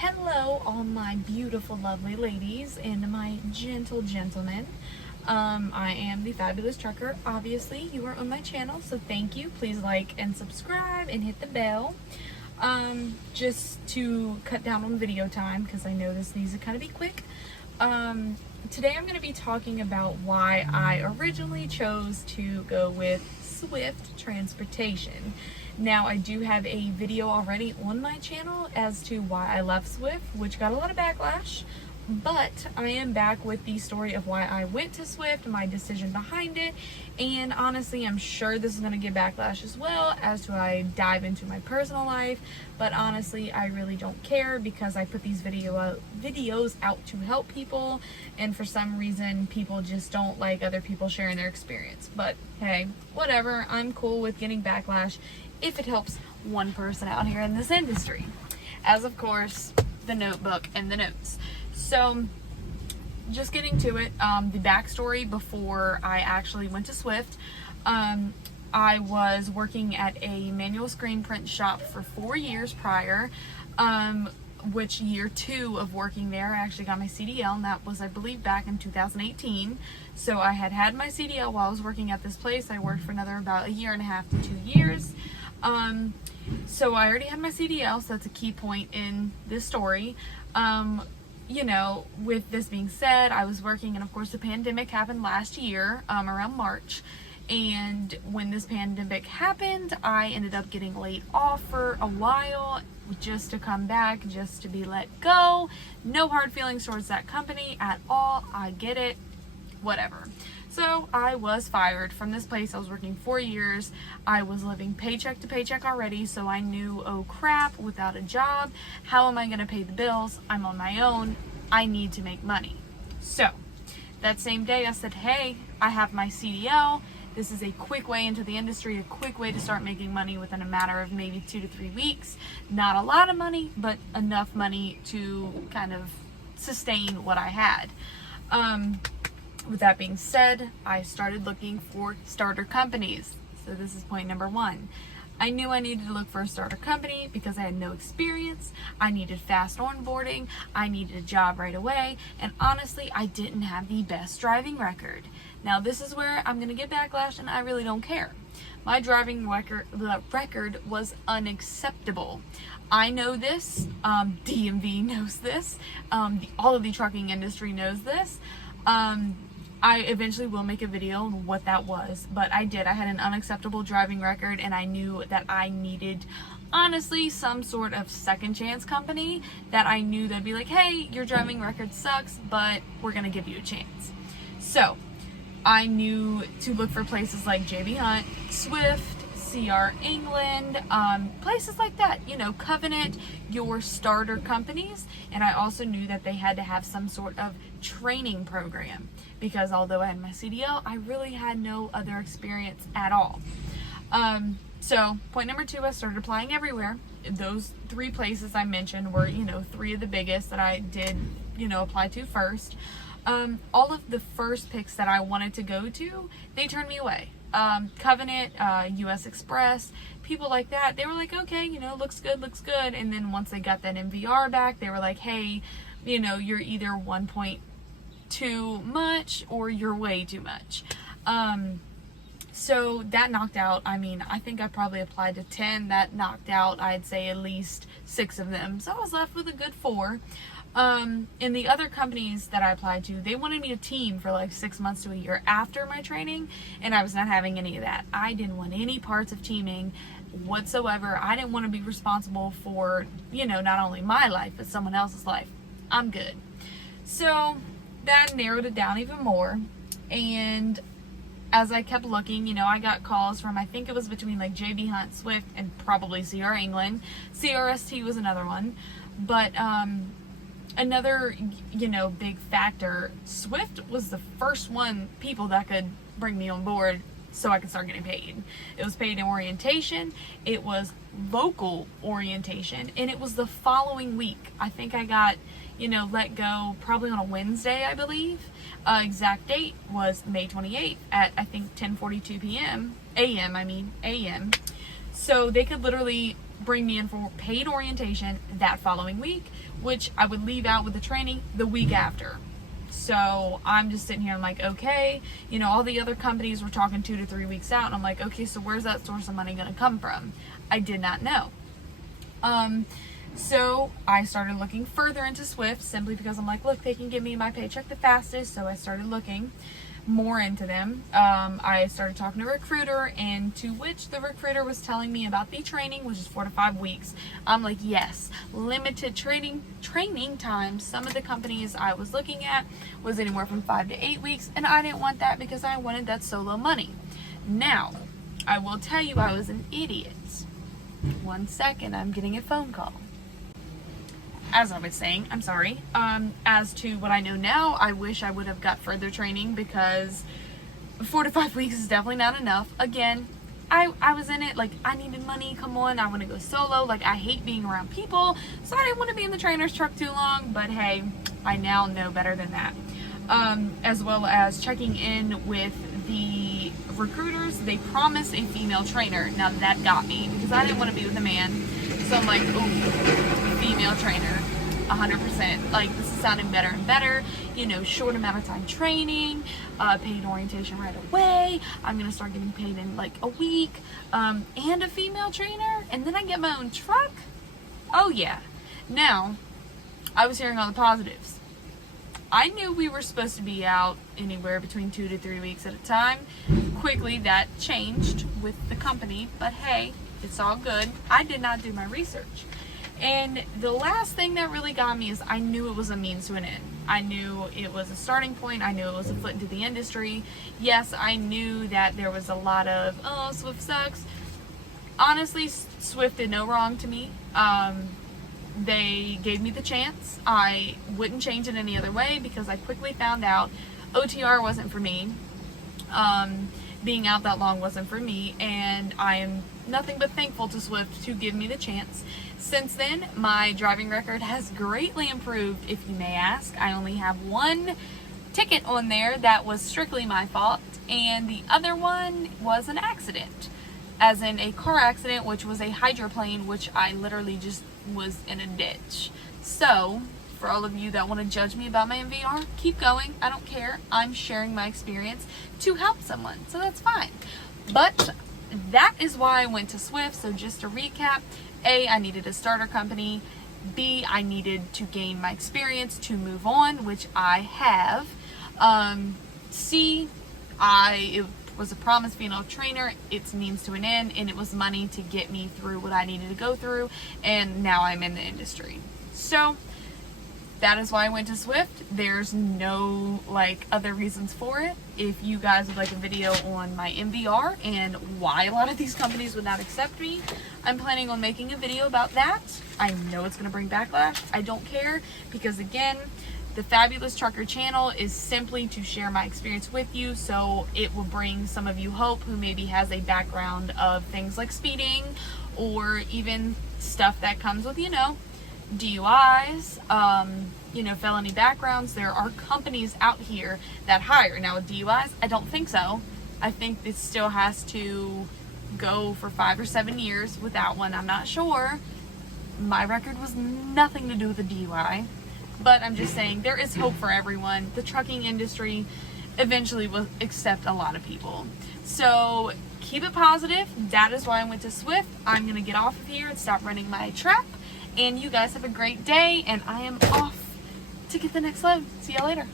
Hello, all my beautiful, lovely ladies and my gentle gentlemen. I am the Fabulous Trucker. Obviously, you are on my channel, so thank you. Please like and subscribe and hit the bell. Just to cut down on video time, because I know this needs to kind of be quick. Today I'm going to be talking about why I originally chose to go with Swift Transportation. Now, I do have a video already on my channel as to why I left Swift, which got a lot of backlash, but I am back with the story of why I went to Swift, my decision behind it, and honestly, I'm sure this is going to get backlash as well as to I dive into my personal life, but honestly, I really don't care because I put these videos out to help people, and for some reason, people just don't like other people sharing their experience. But hey, whatever, I'm cool with getting backlash if it helps one person out here in this industry. As of course, the notebook and the notes. So, just getting to it, the backstory before I actually went to Swift, I was working at a manual screen print shop for 4 years prior, which year 2 of working there, I actually got my CDL, and that was, I believe, back in 2018. So I had my CDL while I was working at this place. I worked for another about a year and a half to 2 years. So I already had my CDL, so that's a key point in this story. You know, with this being said, I was working, and of course the pandemic happened last year, around March. And when this pandemic happened, I ended up getting laid off for a while just to come back, just to be let go. No hard feelings towards that company at all. I get it. Whatever. So I was fired from this place. I was working 4 years. I was living paycheck to paycheck already, so I knew, oh crap, without a job, how am I going to pay the bills? I'm on my own. I need to make money. So that same day I said, hey, I have my CDL. This is a quick way into the industry, a quick way to start making money within a matter of maybe 2 to 3 weeks. Not a lot of money, but enough money to kind of sustain what I had. With that being said, I started looking for starter companies. So this is point number 1. I knew I needed to look for a starter company because I had no experience. I needed fast onboarding. I needed a job right away. And honestly, I didn't have the best driving record. Now this is where I'm going to get backlash, and I really don't care. My driving record was unacceptable. I know this. DMV knows this. All of the trucking industry knows this. I eventually will make a video on what that was, but I did. I had an unacceptable driving record, and I knew that I needed, honestly, some sort of second chance company that I knew that'd be like, hey, your driving record sucks, but we're gonna give you a chance. So I knew to look for places like J.B. Hunt, Swift, CR England, places like that, you know, Covenant, your starter companies. And I also knew that they had to have some sort of training program, because although I had my CDL, I really had no other experience at all. So point number 2, I started applying everywhere. Those 3 places I mentioned were, you know, 3 of the biggest that I did, you know, apply to first. All of the first picks that I wanted to go to, they turned me away. Covenant, US Express, people like that, they were like, okay, you know, looks good. And then once they got that MVR back, they were like, hey, you know, you're either 1.2 much or you're way too much. So that knocked out, I mean, I think I probably applied to 10. That knocked out, I'd say, at least 6 of them. So I was left with a good 4. And the other companies that I applied to, they wanted me to team for like 6 months to a year after my training, and I was not having any of that. I didn't want any parts of teaming whatsoever. I didn't want to be responsible for, you know, not only my life, but someone else's life. I'm good. So that narrowed it down even more. And as I kept looking, you know, I got calls from, I think it was between like J.B. Hunt, Swift, and probably CR England. CRST was another one. But, another, you know, big factor, Swift was the first people that could bring me on board so I could start getting paid. It was paid in orientation, it was local orientation, and it was the following week. I think I got, you know, let go probably on a Wednesday, I believe. Exact date was May 28th at, I think, 10:42 p.m. a.m. So they could literally bring me in for paid orientation that following week, which I would leave out with the training the week after. So I'm just sitting here, I'm like, okay, you know, all the other companies were talking 2 to 3 weeks out, and I'm like, okay, so where's that source of money going to come from? I did not know. So I started looking further into Swift, simply because I'm like, look, they can give me my paycheck the fastest. So I started looking more into them. I started talking to a recruiter, and to which the recruiter was telling me about the training, which is 4 to 5 weeks. I'm like, yes, limited training time. Some of the companies I was looking at was anywhere from 5 to 8 weeks, and I didn't want that because I wanted that solo money. Now, I will tell you, I was an idiot. 1 second, I'm getting a phone call. As I was saying, I'm sorry, as to what I know now, I wish I would have got further training, because 4 to 5 weeks is definitely not enough. Again, I was in it, like, I needed money, come on, I want to go solo, like, I hate being around people, so I didn't want to be in the trainer's truck too long, but hey, I now know better than that. As well as checking in with the recruiters, they promised a female trainer. Now that got me, because I didn't want to be with a man, so I'm like, ooh, female trainer, 100%. Like, this is sounding better and better. You know, short amount of time training, paid orientation right away. I'm gonna start getting paid in like a week, and a female trainer, and then I get my own truck. Oh yeah. Now, I was hearing all the positives. I knew we were supposed to be out anywhere between 2 to 3 weeks at a time. Quickly, that changed with the company, but hey, it's all good. I did not do my research. And the last thing that really got me is I knew it was a means to an end. I knew it was a starting point. I knew it was a foot into the industry. Yes, I knew that there was a lot of, oh, Swift sucks. Honestly, Swift did no wrong to me. They gave me the chance. I wouldn't change it any other way, because I quickly found out OTR wasn't for me. Being out that long wasn't for me, and I am nothing but thankful to Swift to give me the chance. Since then, my driving record has greatly improved, if you may ask. I only have 1 ticket on there that was strictly my fault, and the other one was an accident, as in a car accident, which was a hydroplane, which I literally just was in a ditch. So, for all of you that want to judge me about my MVR, keep going. I don't care. I'm sharing my experience to help someone, so that's fine. But that is why I went to Swift. So just to recap, A, I needed a starter company. B, I needed to gain my experience to move on, which I have. C, it was a promised female trainer. It's means to an end, and it was money to get me through what I needed to go through, and now I'm in the industry. So that is why I went to Swift. There's no like other reasons for it. If you guys would like a video on my MVR and why a lot of these companies would not accept me, I'm planning on making a video about that. I know it's going to bring backlash. I don't care, because again, the Fabulous Trucker channel is simply to share my experience with you, so it will bring some of you hope who maybe has a background of things like speeding, or even stuff that comes with, you know, DUIs, you know, felony backgrounds. There are companies out here that hire. Now with DUIs, I don't think so. I think it still has to go for 5 or 7 years without one. I'm not sure. My record was nothing to do with a DUI. But I'm just saying, there is hope for everyone. The trucking industry eventually will accept a lot of people. So keep it positive. That is why I went to Swift. I'm going to get off of here and stop running my trap. And you guys have a great day. And I am off to get the next load. See y'all later.